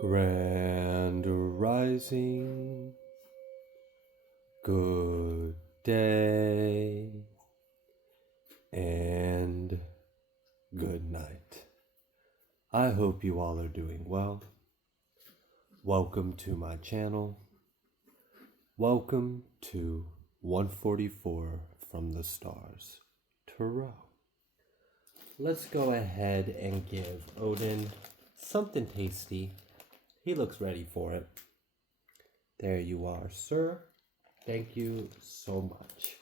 Grand rising, good day, and good night. I hope you all are doing well. Welcome to my channel. Welcome to 144 from the Stars, Tarot. Let's go ahead and give Odin something tasty. He looks ready for it. There you are, sir. Thank you so much.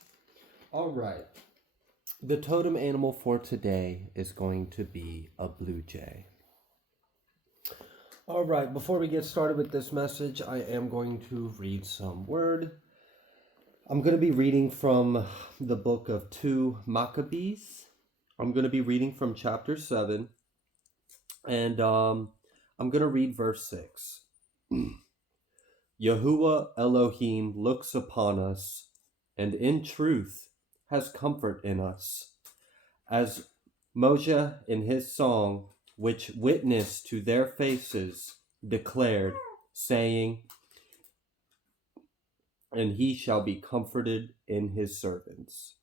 All right. The totem animal for today is going to be a blue jay. All right. Before we get started with this message, I am going to read some word. I'm going to be reading from the book of 2 Maccabees. I'm going to be reading from chapter 7. And I'm going to read verse 6. Yahuwah Elohim looks upon us, and in truth has comfort in us. As Moshe in his song, which witnessed to their faces, declared, saying, and he shall be comforted in his servants.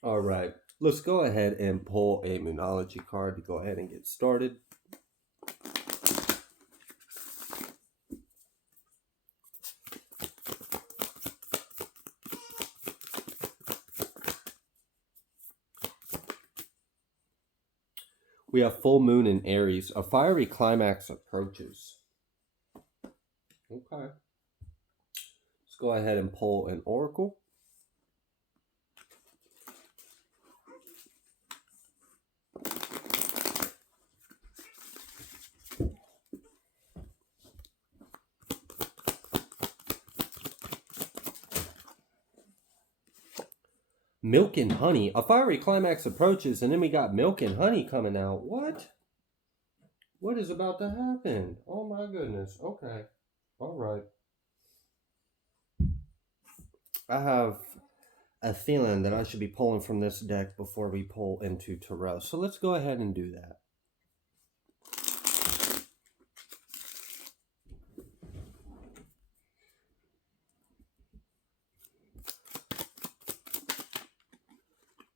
All right, let's go ahead and pull a Moonology card to go ahead and get started. We have full moon in Aries. A fiery climax approaches. Okay. Let's go ahead and pull an oracle. Milk and honey. A fiery climax approaches, and then we got milk and honey coming out. What? What is about to happen? Oh my goodness. Okay. All right. I have a feeling that I should be pulling from this deck before we pull into Tarot. So let's go ahead and do that.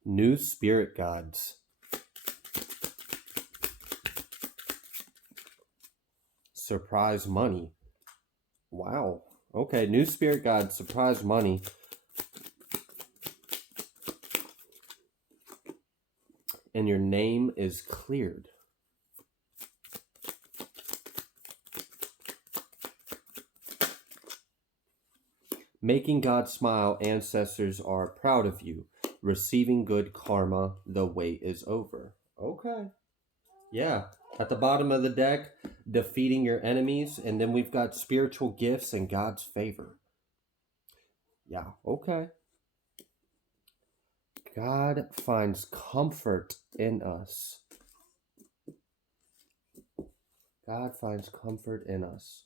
New Spirit Guides. Surprise money. Wow. Okay, New Spirit Guides, surprise money. And your name is cleared. Making God smile, ancestors are proud of you. Receiving good karma, the wait is over. Okay. Yeah. At the bottom of the deck, defeating your enemies. And then we've got spiritual gifts and God's favor. Yeah. Okay. God finds comfort in us. God finds comfort in us.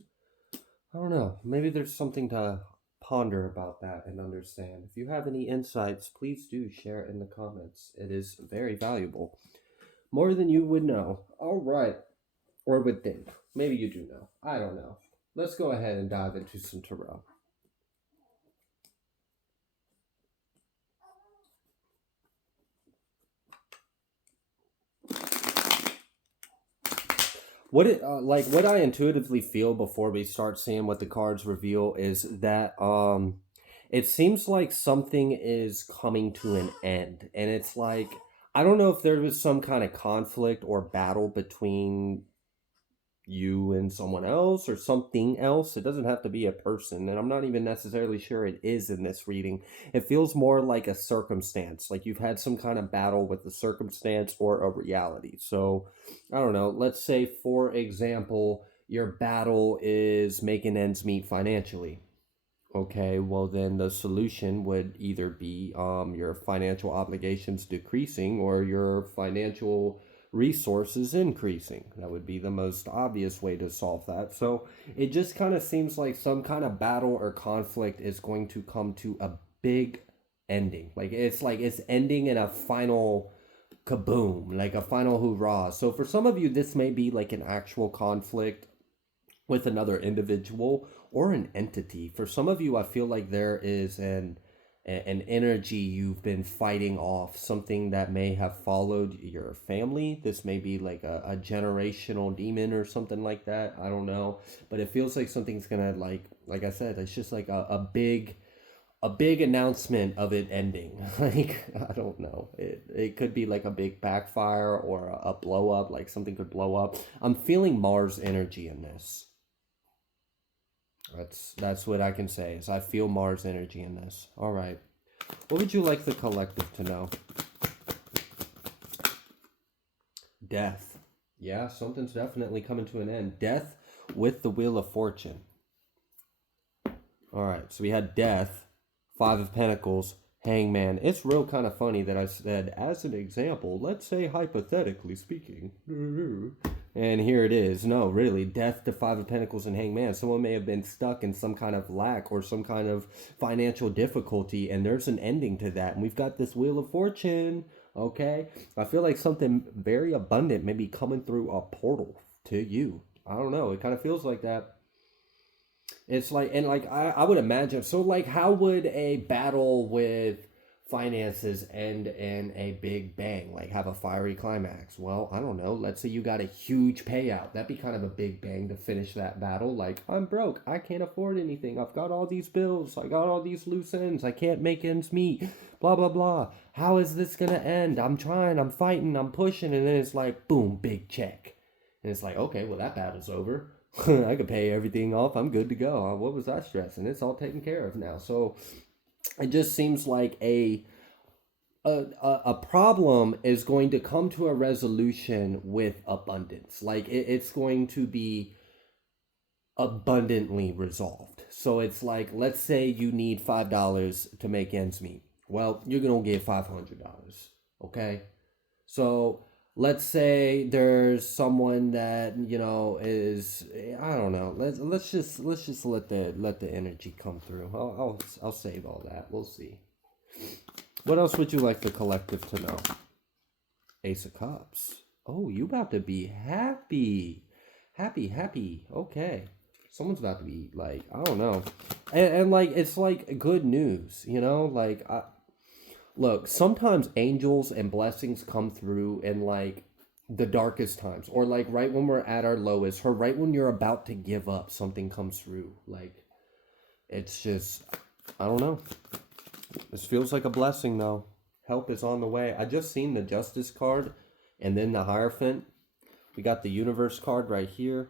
I don't know. Maybe there's something to ponder about that and understand. If you have any insights, please do share in the comments. It is very valuable. More than you would know. All right. Or would think. Maybe you do know. I don't know. Let's go ahead and dive into some tarot. What I intuitively feel before we start seeing what the cards reveal is that it seems like something is coming to an end, and it's like I don't know if there was some kind of conflict or battle between you and someone else or something else. It doesn't have to be a person, and I'm not even necessarily sure it is in this reading. It feels more like a circumstance, like you've had some kind of battle with the circumstance or a reality. So I don't know, let's say for example your battle is making ends meet financially. Okay, well then the solution would either be your financial obligations decreasing or your financial resources increasing. That would be the most obvious way to solve that. So it just kind of seems like some kind of battle or conflict is going to come to a big ending. Like it's ending in a final kaboom, like a final hoorah. So for some of you, this may be like an actual conflict with another individual or an entity. For some of you, I feel like there is an energy you've been fighting off, something that may have followed your family. This may be like a generational demon or something like that. I don't know, but it feels like something's gonna like I said, it's just like a big announcement of it ending. Like, I don't know. It could be like a big backfire or a blow up, like something could blow up. I'm feeling Mars energy in this. That's what I can say. Is I feel Mars energy in this. All right. What would you like the collective to know? Death. Yeah, something's definitely coming to an end. Death with the Wheel of Fortune. All right. So we had death, Five of Pentacles, Hangman. It's real kind of funny that I said, as an example, let's say hypothetically speaking. And here it is. No, really, death to Five of Pentacles and Hangman. Someone may have been stuck in some kind of lack or some kind of financial difficulty, and there's an ending to that. And we've got this Wheel of Fortune, okay? I feel like something very abundant may be coming through a portal to you. I don't know. It kind of feels like that. It's like, and like, I would imagine, so like, how would a battle with finances end in a big bang, like have a fiery climax? Well, I don't know. Let's say you got a huge payout. That'd be kind of a big bang to finish that battle. Like, I'm broke. I can't afford anything. I've got all these bills. I got all these loose ends. I can't make ends meet. Blah, blah, blah. How is this going to end? I'm trying. I'm fighting. I'm pushing. And then it's like, boom, big check. And it's like, okay, well, that battle's over. I could pay everything off. I'm good to go. What was I stressing? It's all taken care of now. So it just seems like a problem is going to come to a resolution with abundance. Like it's going to be abundantly resolved. So it's like, let's say you need $5 to make ends meet. Well, you're gonna get $500. Okay, so let's say there's someone that is, I don't know. Let's just let the energy come through. I'll save all that. We'll see. What else would you like the collective to know? Ace of Cups. Oh, you about to be happy. Happy. Okay. Someone's about to be like, I don't know. And like, it's like good news, Like, look, sometimes angels and blessings come through in like the darkest times. Or like right when we're at our lowest. Or right when you're about to give up, something comes through. Like, it's just, I don't know. This feels like a blessing, though. Help is on the way. I just seen the Justice card and then the Hierophant. We got the Universe card right here.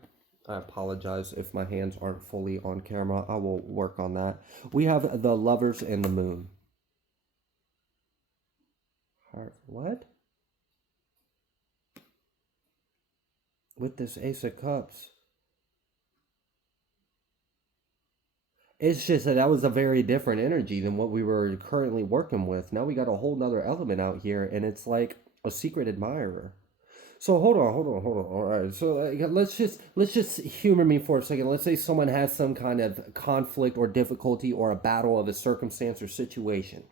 I apologize if my hands aren't fully on camera. I will work on that. We have the Lovers and the Moon. What? With this Ace of Cups. It's just that was a very different energy than what we were currently working with. Now we got a whole nother element out here, and it's like a secret admirer. So hold on. All right. So let's just humor me for a second. Let's say someone has some kind of conflict or difficulty or a battle of a circumstance or situation.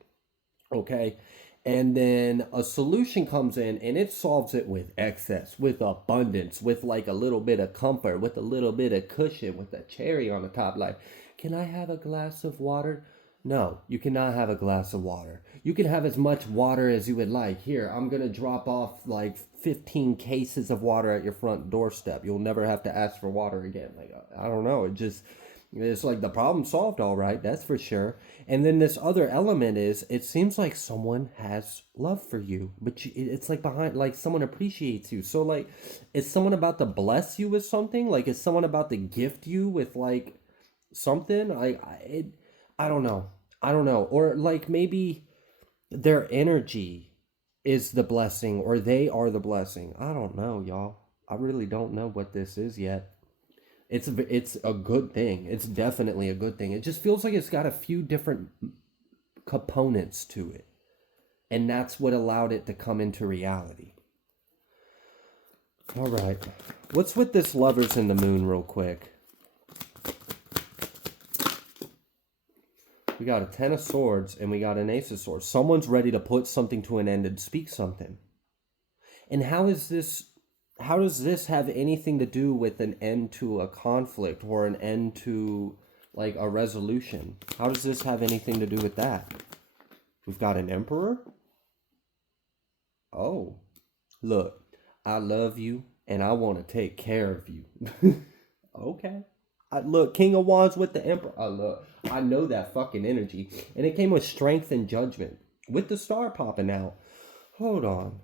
Okay. And then a solution comes in and it solves it with excess, with abundance, with like a little bit of comfort, with a little bit of cushion, with a cherry on the top. Like, can I have a glass of water? No, you cannot have a glass of water. You can have as much water as you would like. Here, I'm going to drop off like 15 cases of water at your front doorstep. You'll never have to ask for water again. Like, I don't know. It's like the problem solved, all right. That's for sure. And then this other element is, it seems like someone has love for you, but it's like behind, like someone appreciates you. So like, is someone about to bless you with something? Like, is someone about to gift you with like something? I don't know. I don't know. Or like maybe their energy is the blessing, or they are the blessing. I don't know, y'all. I really don't know what this is yet. It's a good thing. It's definitely a good thing. It just feels like it's got a few different components to it. And that's what allowed it to come into reality. All right. What's with this Lovers in the Moon real quick? We got a Ten of Swords and we got an Ace of Swords. Someone's ready to put something to an end and speak something. And how does this have anything to do with an end to a conflict or an end to like a resolution? How does this have anything to do with that? We've got an Emperor. Oh, look, I love you and I want to take care of you. Okay. Look, King of Wands with the Emperor. Look, I know that fucking energy. And it came with strength and judgment. With the star popping out. Hold on.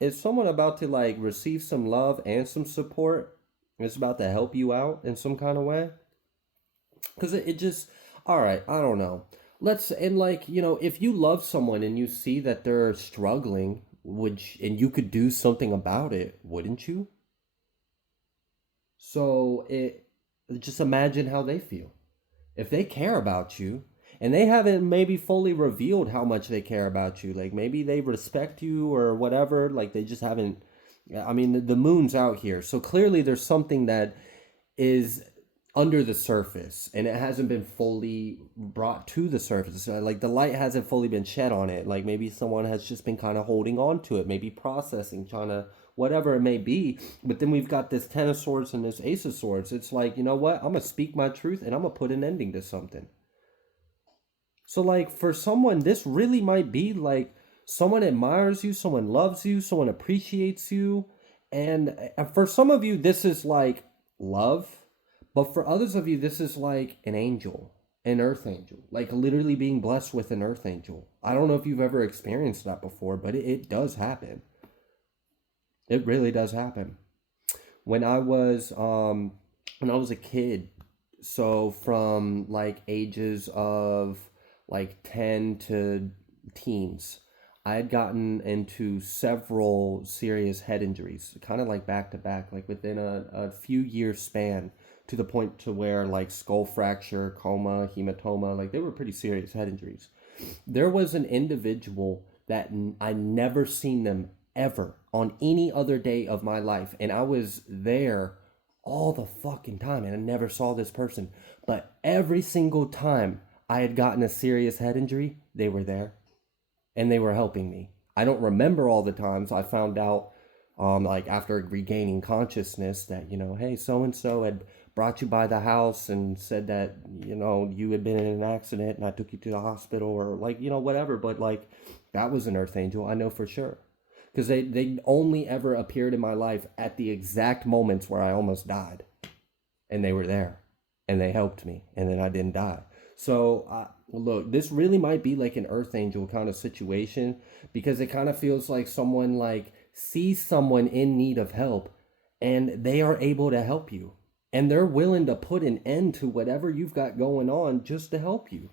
Is someone about to like receive some love and some support? It's about to help you out in some kind of way? Because it just, all right, I don't know. And like, if you love someone and you see that they're struggling, and you could do something about it, wouldn't you? So just imagine how they feel. If they care about you and they haven't maybe fully revealed how much they care about you, like maybe they respect you or whatever, like they just haven't. I mean, the moon's out here. So clearly there's something that is under the surface and it hasn't been fully brought to the surface. Like the light hasn't fully been shed on it. Like maybe someone has just been kind of holding on to it, maybe processing, trying to whatever it may be. But then we've got this Ten of Swords and this Ace of Swords. It's like, you know what? I'm gonna speak my truth and I'm gonna put an ending to something. So like for someone, this really might be like someone admires you, someone loves you, someone appreciates you. And for some of you, this is like love. But for others of you, this is like an angel, an earth angel, like literally being blessed with an earth angel. I don't know if you've ever experienced that before, but it does happen. It really does happen. When I was a kid, so from like ages of like 10 to teens, I had gotten into several serious head injuries, kind of like back to back, like within a few year span, to the point to where like skull fracture, coma, hematoma, like they were pretty serious head injuries. There was an individual that I never seen them ever on any other day of my life, and I was there all the fucking time, and I never saw this person. But every single time I had gotten a serious head injury, they were there and they were helping me. I don't remember all the times. I found out, like after regaining consciousness, that hey, so and so had brought you by the house and said that you had been in an accident and I took you to the hospital, or like whatever. But like that was an earth angel, I know for sure, because they only ever appeared in my life at the exact moments where I almost died, and they were there, and they helped me, and then I didn't die. So look, this really might be like an earth angel kind of situation, because it kind of feels like someone like sees someone in need of help and they are able to help you, and they're willing to put an end to whatever you've got going on just to help you.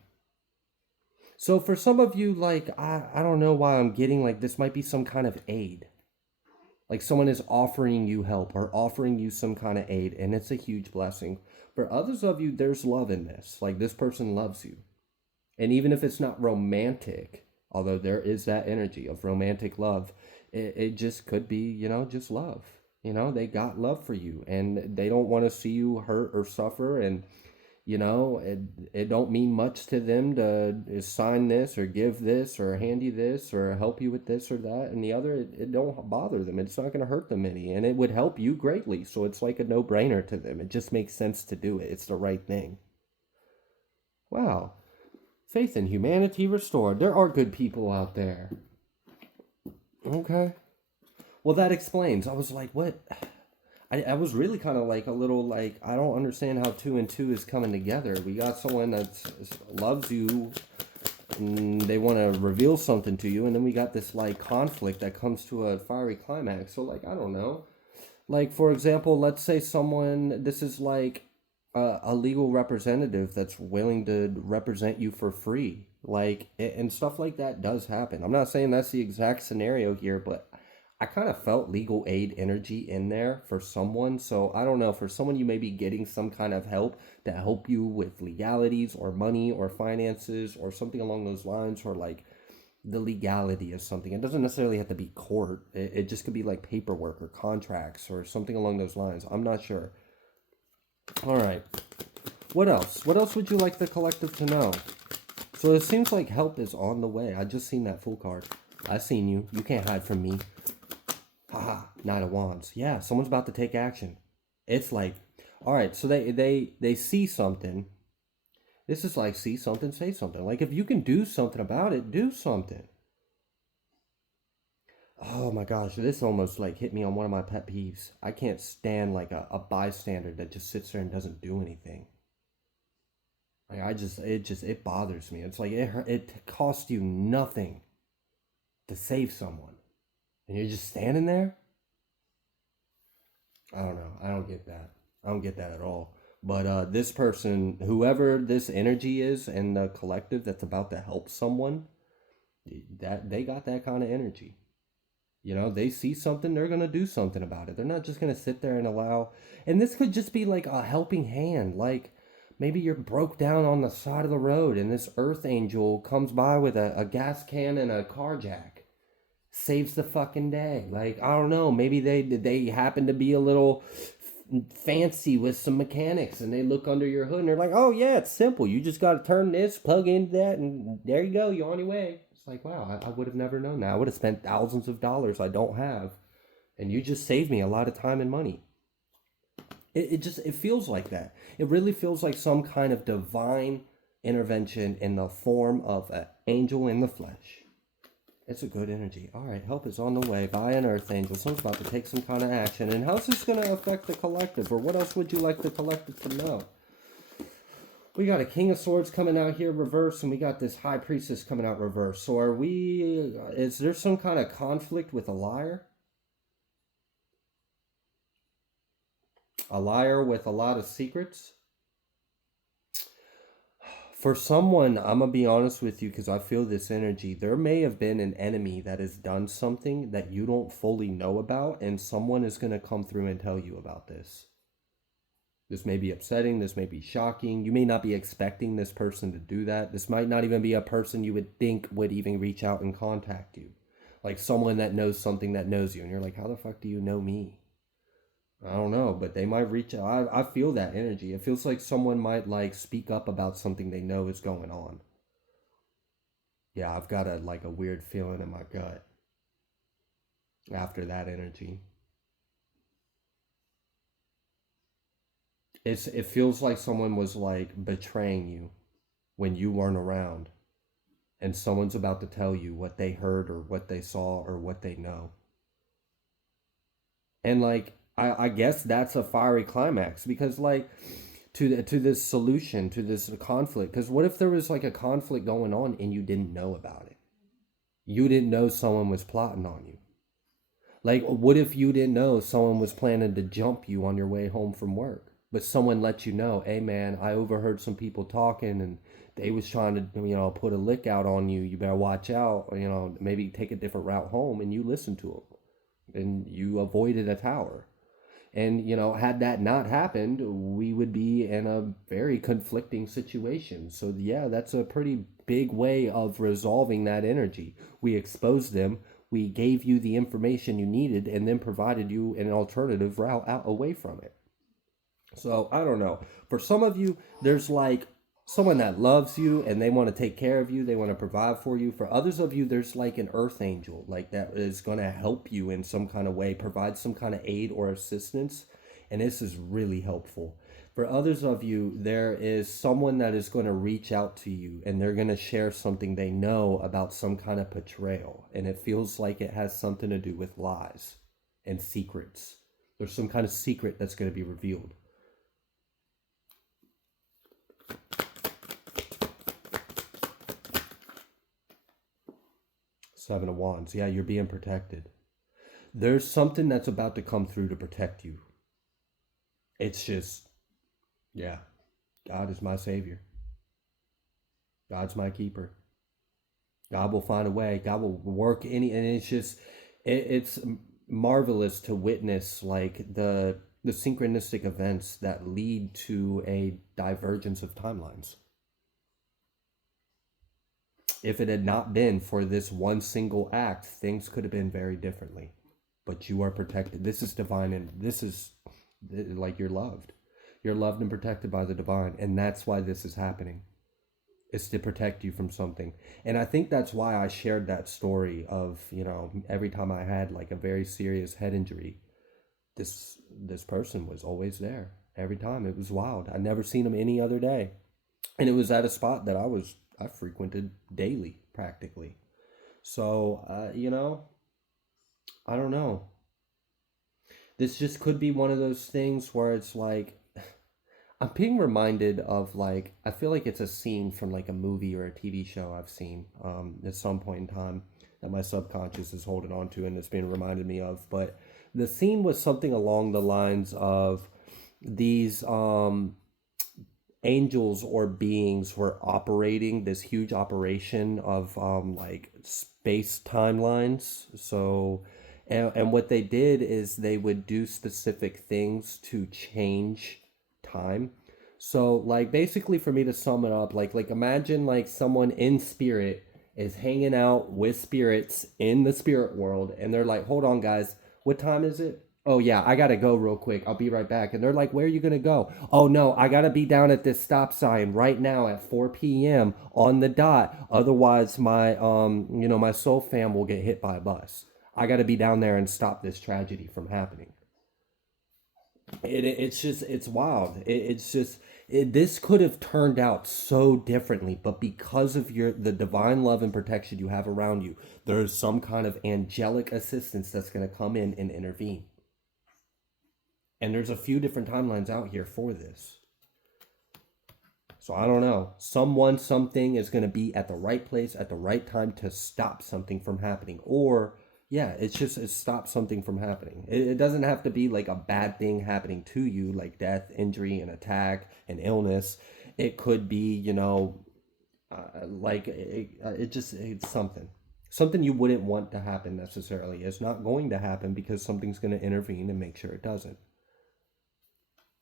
So for some of you, like I don't know why I'm getting like this might be some kind of aid. Like someone is offering you help or offering you some kind of aid, and it's a huge blessing. For others of you, there's love in this. Like this person loves you. And even if it's not romantic, although there is that energy of romantic love, it just could be, just love. They got love for you and they don't want to see you hurt or suffer. And it don't mean much to them to sign this or give this or hand you this or help you with this or that and the other. It don't bother them. It's not going to hurt them any, and it would help you greatly. So it's like a no-brainer to them. It just makes sense to do it. It's the right thing. Wow. Faith in humanity restored. There are good people out there. Okay. Well, that explains. I was like, what? I was really kind of like a little like, I don't understand how 2 and 2 is coming together. We got someone that loves you and they want to reveal something to you, and then we got this like conflict that comes to a fiery climax. So like, I don't know. Like, for example, let's say this is like a legal representative that's willing to represent you for free. Like, and stuff like that does happen. I'm not saying that's the exact scenario here, but I kind of felt legal aid energy in there for someone. So I don't know, for someone you may be getting some kind of help to help you with legalities or money or finances or something along those lines, or like the legality of something. It doesn't necessarily have to be court. It just could be like paperwork or contracts or something along those lines. I'm not sure. All right. What else? What else would you like the collective to know? So it seems like help is on the way. I just seen that Fool card. I seen you. You can't hide from me. Haha, Knight of Wands. Yeah, someone's about to take action. It's like, all right, so they see something. This is like see something, say something. Like if you can do something about it, do something. Oh my gosh, this almost like hit me on one of my pet peeves. I can't stand like a bystander that just sits there and doesn't do anything. Like it bothers me. It's like it costs you nothing to save someone, and you're just standing there. I don't know. I don't get that. I don't get that at all. But this person, whoever this energy is in the collective that's about to help someone, that they got that kind of energy. You know, they see something, they're gonna do something about it. They're not just gonna sit there and allow. And this could just be like a helping hand. Like maybe you're broke down on the side of the road, and this earth angel comes by with a gas can and a car jack, saves the fucking day. Like I don't know, maybe they happen to be a little fancy with some mechanics, and they look under your hood and they're like, oh yeah, it's simple, you just got to turn this, plug into that, and there you go, you're on your way. It's like, wow, I would have never known that. I would have spent thousands of dollars I don't have, and you just saved me a lot of time and money. It just it feels like that. It really feels like some kind of divine intervention in the form of an angel in the flesh. It's a good energy. All right, help is on the way by an earth angel. Someone's about to take some kind of action. And how's this going to affect the collective? Or what else would you like the collective to know? We got a King of Swords coming out here reverse, and we got this High Priestess coming out reverse. So is there some kind of conflict with a liar? A liar with a lot of secrets? For someone, I'm gonna be honest with you because I feel this energy. There may have been an enemy that has done something that you don't fully know about, and someone is gonna come through and tell you about this. This may be upsetting, this may be shocking. You may not be expecting this person to do that. This might not even be a person you would think would even reach out and contact you. Like someone that knows something that knows you, and you're like, how the fuck do you know me? I don't know, but they might reach out. I feel that energy. It feels like someone might like speak up about something they know is going on. Yeah, I've got a weird feeling in my gut after that energy. It feels like someone was like betraying you when you weren't around, and someone's about to tell you what they heard or what they saw or what they know. And like I guess that's a fiery climax because like to this solution to this conflict, because what if there was like a conflict going on and you didn't know about it? You didn't know someone was plotting on you. Like what if you didn't know someone was planning to jump you on your way home from work, but someone let you know, hey man, I overheard some people talking and they was trying to put a lick out on you, you better watch out, maybe take a different route home, and you listened to them and you avoided a tower. And, had that not happened, we would be in a very conflicting situation. So, yeah, that's a pretty big way of resolving that energy. We exposed them, we gave you the information you needed, and then provided you an alternative route out away from it. So, I don't know. For some of you, there's like someone that loves you and they want to take care of you, they want to provide for you. For others of you, there's like an earth angel like that is going to help you in some kind of way, provide some kind of aid or assistance, and this is really helpful. For others of you, there is someone that is going to reach out to you and they're going to share something they know about some kind of betrayal, and it feels like it has something to do with lies and secrets. There's some kind of secret that's going to be revealed. Seven of Wands. Yeah, you're being protected. There's something that's about to come through to protect you. It's just, yeah, God is my savior. God's my keeper. God will find a way. God will work and it's just, it's marvelous to witness like the synchronistic events that lead to a divergence of timelines. If it had not been for this one single act, things could have been very differently. But you are protected. This is divine, and this is like you're loved. You're loved and protected by the divine, and that's why this is happening. It's to protect you from something. And I think that's why I shared that story of, every time I had like a very serious head injury, this person was always there. Every time. It was wild. I never seen him any other day. And it was at a spot that I frequented daily practically. So, I don't know. This just could be one of those things where it's like I'm being reminded of, like, I feel like it's a scene from like a movie or a TV show I've seen at some point in time that my subconscious is holding on to and it's being reminded me of. But the scene was something along the lines of these angels or beings were operating this huge operation of like space timelines. So, and what they did is they would do specific things to change time. So, like, basically, for me to sum it up, like imagine like someone in spirit is hanging out with spirits in the spirit world, and they're like, "Hold on, guys, what time is it? Oh yeah, I gotta go real quick. I'll be right back." And they're like, "Where are you gonna go?" "Oh no, I gotta be down at this stop sign right now at 4 p.m. on the dot. Otherwise, my soul fam will get hit by a bus. I gotta be down there and stop this tragedy from happening." It's wild. It's just this could have turned out so differently, but because of the divine love and protection you have around you, there's some kind of angelic assistance that's gonna come in and intervene. And there's a few different timelines out here for this. So I don't know. Someone, something is going to be at the right place at the right time to stop something from happening. Or, yeah, it stops something from happening. It doesn't have to be like a bad thing happening to you, like death, injury, an attack, an illness. It could be, it's something. Something you wouldn't want to happen necessarily. It's not going to happen because something's going to intervene and make sure it doesn't.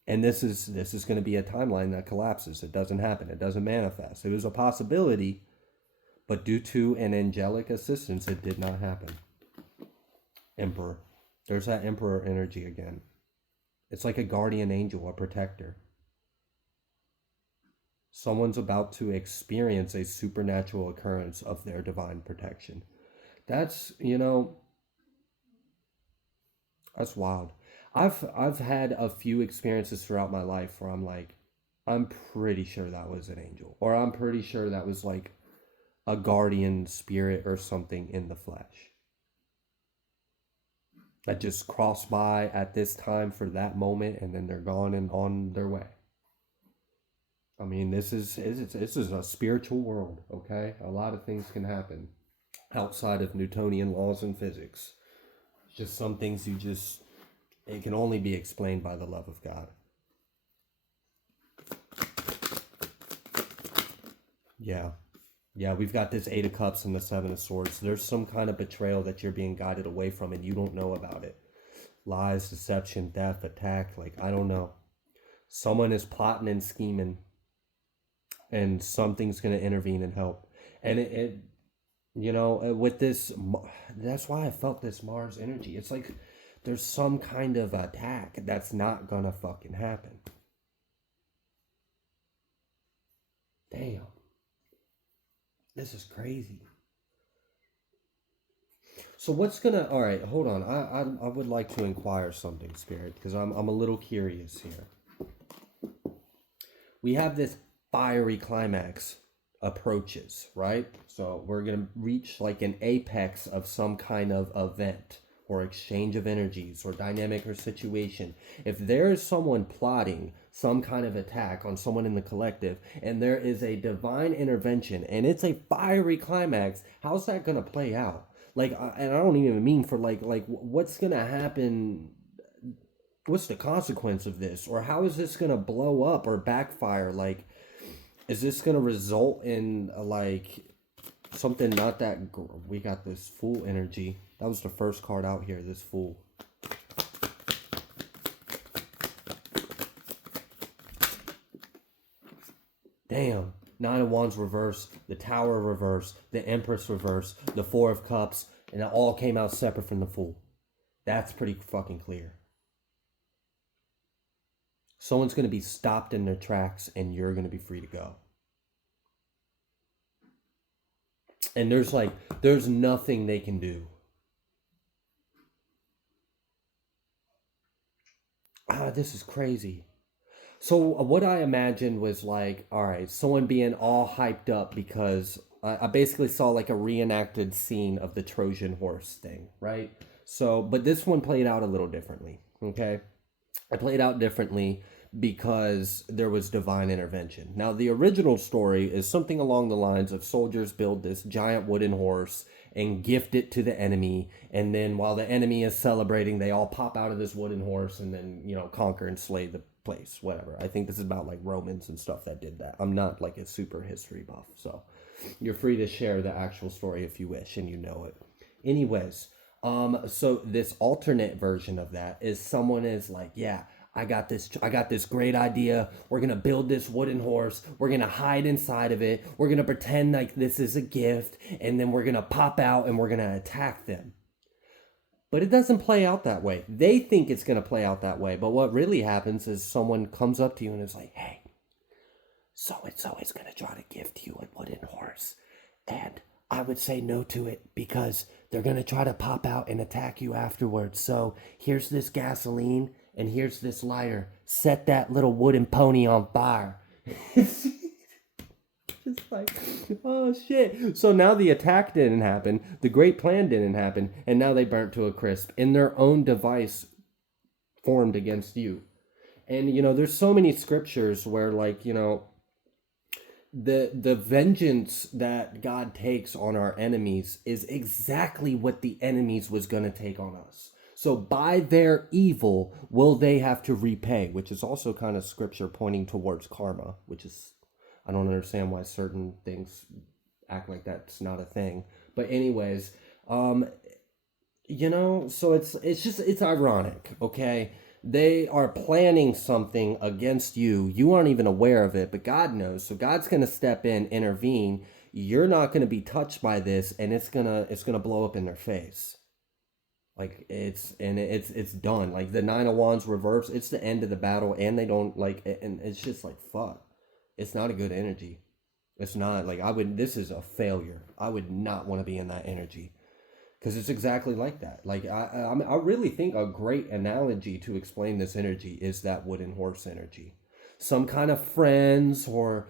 And this is going to be a timeline that collapses. It doesn't happen. It doesn't manifest. It was a possibility, but due to an angelic assistance, it did not happen. Emperor. There's that emperor energy again. It's like a guardian angel, a protector. Someone's about to experience a supernatural occurrence of their divine protection. That's, that's wild. I've had a few experiences throughout my life where I'm like, I'm pretty sure that was an angel, or I'm pretty sure that was like a guardian spirit or something in the flesh that just crossed by at this time for that moment, and then they're gone and on their way. I mean, this is a spiritual world, okay? A lot of things can happen outside of Newtonian laws and physics. Just some things it can only be explained by the love of God. Yeah. Yeah, we've got this Eight of Cups and the Seven of Swords. There's some kind of betrayal that you're being guided away from and you don't know about it. Lies, deception, death, attack, like, I don't know. Someone is plotting and scheming, and something's going to intervene and help. And with this, that's why I felt this Mars energy. It's like there's some kind of attack that's not going to fucking happen. Damn. This is crazy. So what's gonna? All right, hold on. I would like to inquire something, Spirit, because I'm a little curious here. We have this fiery climax approaches, right? So we're gonna reach like an apex of some kind of event or exchange of energies or dynamic or situation. If there is someone plotting some kind of attack on someone in the collective and there is a divine intervention and it's a fiery climax, how's that going to play out? Like, and I don't even mean for like what's going to happen, what's the consequence of this, or how is this going to blow up or backfire? Like, is this going to result in like something not that we got this Fool energy. That was the first card out here, this Fool. Damn. Nine of Wands reverse, the Tower reverse, the Empress reverse, the Four of Cups, and it all came out separate from the Fool. That's pretty fucking clear. Someone's going to be stopped in their tracks and you're going to be free to go. And there's nothing they can do. This is crazy. So what I imagined was like, all right, someone being all hyped up because I basically saw like a reenacted scene of the Trojan horse thing, right? So, but this one played out a little differently. Okay, I played out differently because there was divine intervention. Now, the original story is something along the lines of soldiers build this giant wooden horse and gift it to the enemy, and then while the enemy is celebrating, they all pop out of this wooden horse and then conquer and slay the place. Whatever. I think this is about like Romans and stuff that did that. I'm not like a super history buff, so you're free to share the actual story if you wish and you know it. Anyways, so this alternate version of that is someone is like, yeah, I got this great idea. We're gonna build this wooden horse. We're gonna hide inside of it. We're gonna pretend like this is a gift, and then we're gonna pop out and we're gonna attack them. But it doesn't play out that way. They think it's gonna play out that way, but what really happens is someone comes up to you and is like, hey, so and so is gonna try to gift you a wooden horse. And I would say no to it because they're going to try to pop out and attack you afterwards. So here's this gasoline and here's this lighter. Set that little wooden pony on fire. It's just like, oh shit. So now the attack didn't happen. The great plan didn't happen. And now they burnt to a crisp in their own device formed against you. And, there's so many scriptures where, like, the vengeance that God takes on our enemies is exactly what the enemies was going to take on us. So by their evil will they have to repay, which is also kind of scripture pointing towards karma, which is, I don't understand why certain things act like that's not a thing. But anyways, so it's ironic, okay? They are planning something against you. You aren't even aware of it, but God knows. So God's going to step in, intervene. You're not going to be touched by this, and it's gonna blow up in their face. Like it's done. Like the Nine of Wands reverse. It's the end of the battle, and they don't like, and it's just like fuck. It's not a good energy. It's not like I would. This is a failure. I would not want to be in that energy. Because it's exactly like that. Like I really think a great analogy to explain this energy is that wooden horse energy. Some kind of friends or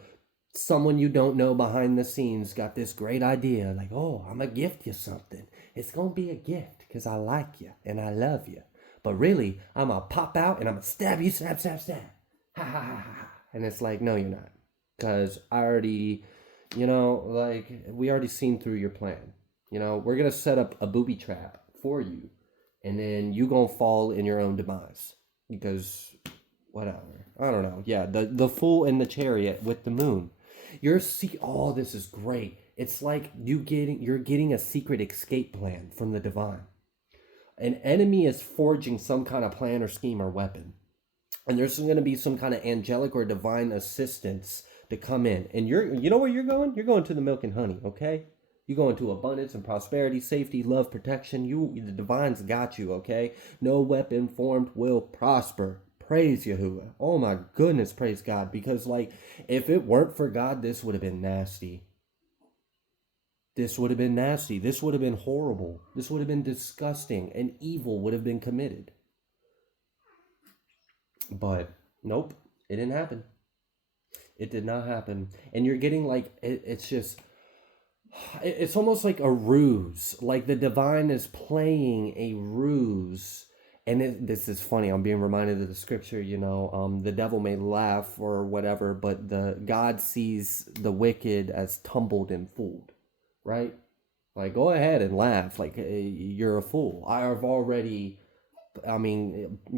someone you don't know behind the scenes got this great idea, like, oh, I'm gonna gift you something. It's gonna be a gift because I like you and I love you. But really, I'm gonna pop out and I'm gonna stab you, stab, stab, stab. Ha ha ha ha. And it's like, no, you're not. Because I already, like, we already seen through your plan. We're going to set up a booby trap for you. And then you going to fall in your own demise. Because, whatever. I don't know. Yeah, the fool in the chariot with the moon. Oh, this is great. It's like you're getting a secret escape plan from the divine. An enemy is forging some kind of plan or scheme or weapon. And there's going to be some kind of angelic or divine assistance to come in. And you know where you're going? You're going to the milk and honey, okay? You go into abundance and prosperity, safety, love, protection. The divine's got you, okay? No weapon formed will prosper. Praise Yahuwah. Oh my goodness, praise God. Because, like, if it weren't for God, this would have been nasty. This would have been nasty. This would have been horrible. This would have been disgusting. And evil would have been committed. But, nope, it didn't happen. It did not happen. And you're getting, like, it's just... It's almost like a ruse. Like the divine is playing a ruse. And this is funny. I'm being reminded of the scripture, the devil may laugh or whatever, but the God sees the wicked as tumbled and fooled, right? Like, go ahead and laugh. Like, you're a fool.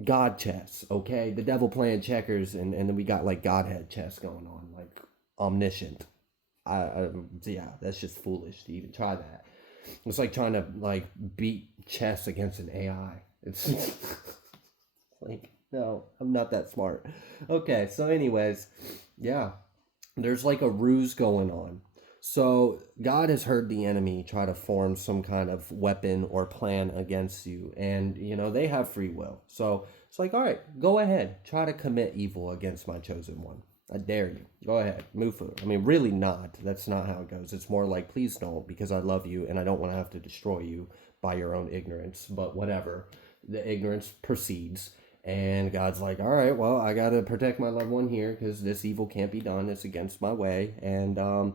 God chess, okay? The devil playing checkers, and then we got like Godhead chess going on, like omniscient. Yeah, that's just foolish to even try that. It's like trying to like beat chess against an AI. It's like, no, I'm not that smart. Okay, so anyways, yeah, there's like a ruse going on. So God has heard the enemy try to form some kind of weapon or plan against you, and they have free will. So it's like, all right, go ahead, try to commit evil against my chosen one. I dare you. Go ahead. Move forward. I mean, really not. That's not how it goes. It's more like, please don't, because I love you and I don't want to have to destroy you by your own ignorance. But whatever. The ignorance proceeds. And God's like, all right, well, I got to protect my loved one here because this evil can't be done. It's against my way. And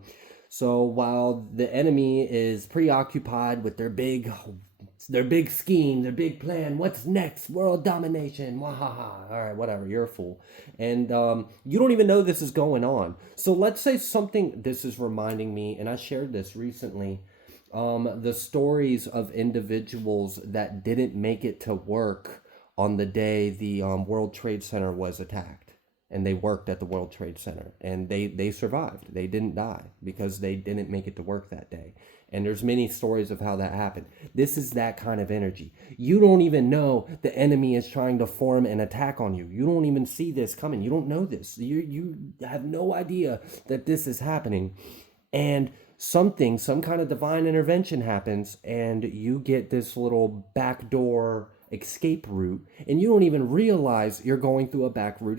so while the enemy is preoccupied with their big scheme, their big plan. What's next? World domination. Wahaha. All right, whatever. You're a fool. And you don't even know this is going on. So let's say something, this is reminding me, and I shared this recently, the stories of individuals that didn't make it to work on the day the World Trade Center was attacked. And they worked at the World Trade Center, and they survived. They didn't die because they didn't make it to work that day. And there's many stories of how that happened. This is that kind of energy. You don't even know the enemy is trying to form an attack on you. You don't even see this coming. You don't know this. You have no idea that this is happening. And some kind of divine intervention happens, and you get this little backdoor escape route, and you don't even realize you're going through a backdoor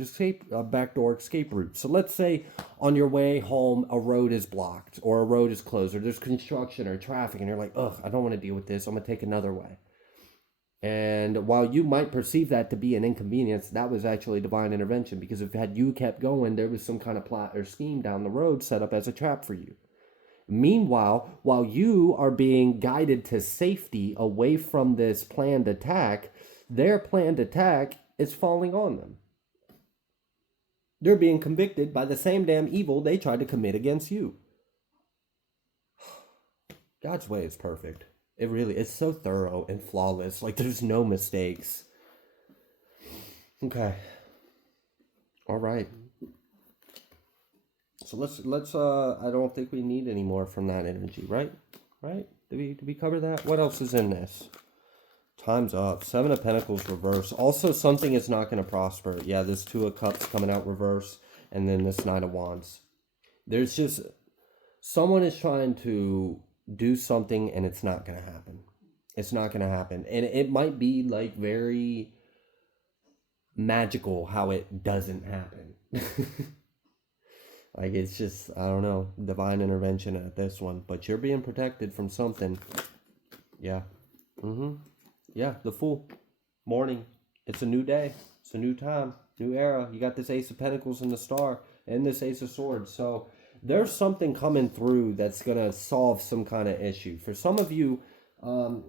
escape route. So let's say on your way home a road is blocked or a road is closed or there's construction or traffic, and you're like, ugh, I don't want to deal with this, I'm gonna take another way. And while you might perceive that to be an inconvenience, that was actually divine intervention, because if had you kept going, there was some kind of plot or scheme down the road set up as a trap for you. Meanwhile, while you are being guided to safety away from this planned attack, their planned attack is falling on them. They're being convicted by the same damn evil they tried to commit against you. God's way is perfect. It really is so thorough and flawless. Like, there's no mistakes. Okay. All right. So let's I don't think we need any more from that energy, right? Right? Did we cover that? What else is in this? Time's up. Seven of Pentacles reverse. Also, something is not going to prosper. Yeah, this Two of Cups coming out reverse, and then this Knight of Wands. There's just someone is trying to do something and it's not going to happen. It's not going to happen. And it might be like very magical how it doesn't happen. Like, it's just, I don't know, divine intervention at this one. But you're being protected from something. Yeah. Yeah, the Fool. Morning. It's a new day. It's a new time. New era. You got this Ace of Pentacles and the Star. And this Ace of Swords. So there's something coming through that's going to solve some kind of issue. For some of you,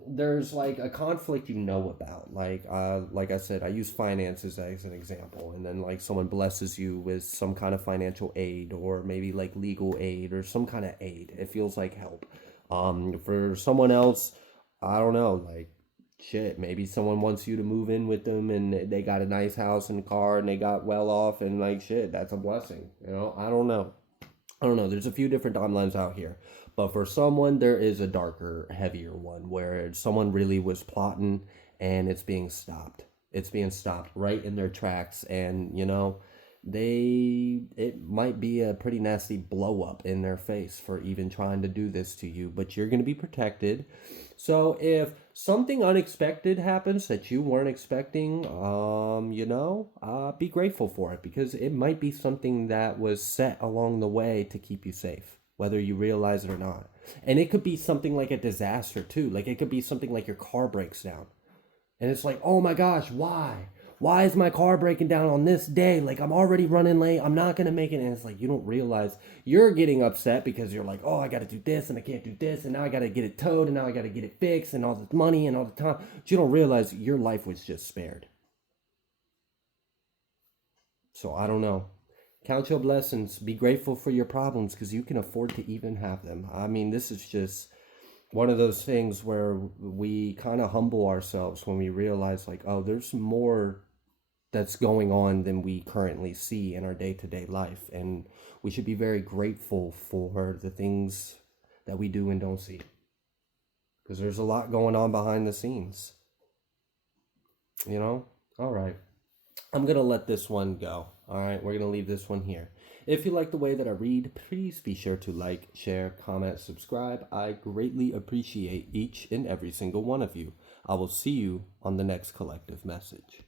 there's like a conflict you know about. Like I said, I use finances as an example, and then like someone blesses you with some kind of financial aid, or maybe like legal aid or some kind of aid. It feels like help. For someone else, I don't know, like shit, maybe someone wants you to move in with them and they got a nice house and car and they got well off, and like shit, that's a blessing. I don't know. There's a few different timelines out here. But for someone, there is a darker, heavier one where someone really was plotting and it's being stopped. It's being stopped right in their tracks. And, it might be a pretty nasty blow up in their face for even trying to do this to you. But you're going to be protected. So if something unexpected happens that you weren't expecting, be grateful for it, because it might be something that was set along the way to keep you safe, whether you realize it or not. And it could be something like a disaster too. Like, it could be something like your car breaks down. And it's like, oh my gosh, why? Why is my car breaking down on this day? Like, I'm already running late. I'm not going to make it. And it's like, you don't realize you're getting upset because you're like, oh, I got to do this and I can't do this. And now I got to get it towed and now I got to get it fixed and all this money and all the time. But you don't realize your life was just spared. So I don't know. Count your blessings. Be grateful for your problems because you can afford to even have them. I mean, this is just one of those things where we kind of humble ourselves when we realize, like, oh, there's more that's going on than we currently see in our day-to-day life. And we should be very grateful for the things that we do and don't see, because there's a lot going on behind the scenes. All right. I'm going to let this one go. All right, we're going to leave this one here. If you like the way that I read, please be sure to like, share, comment, subscribe. I greatly appreciate each and every single one of you. I will see you on the next collective message.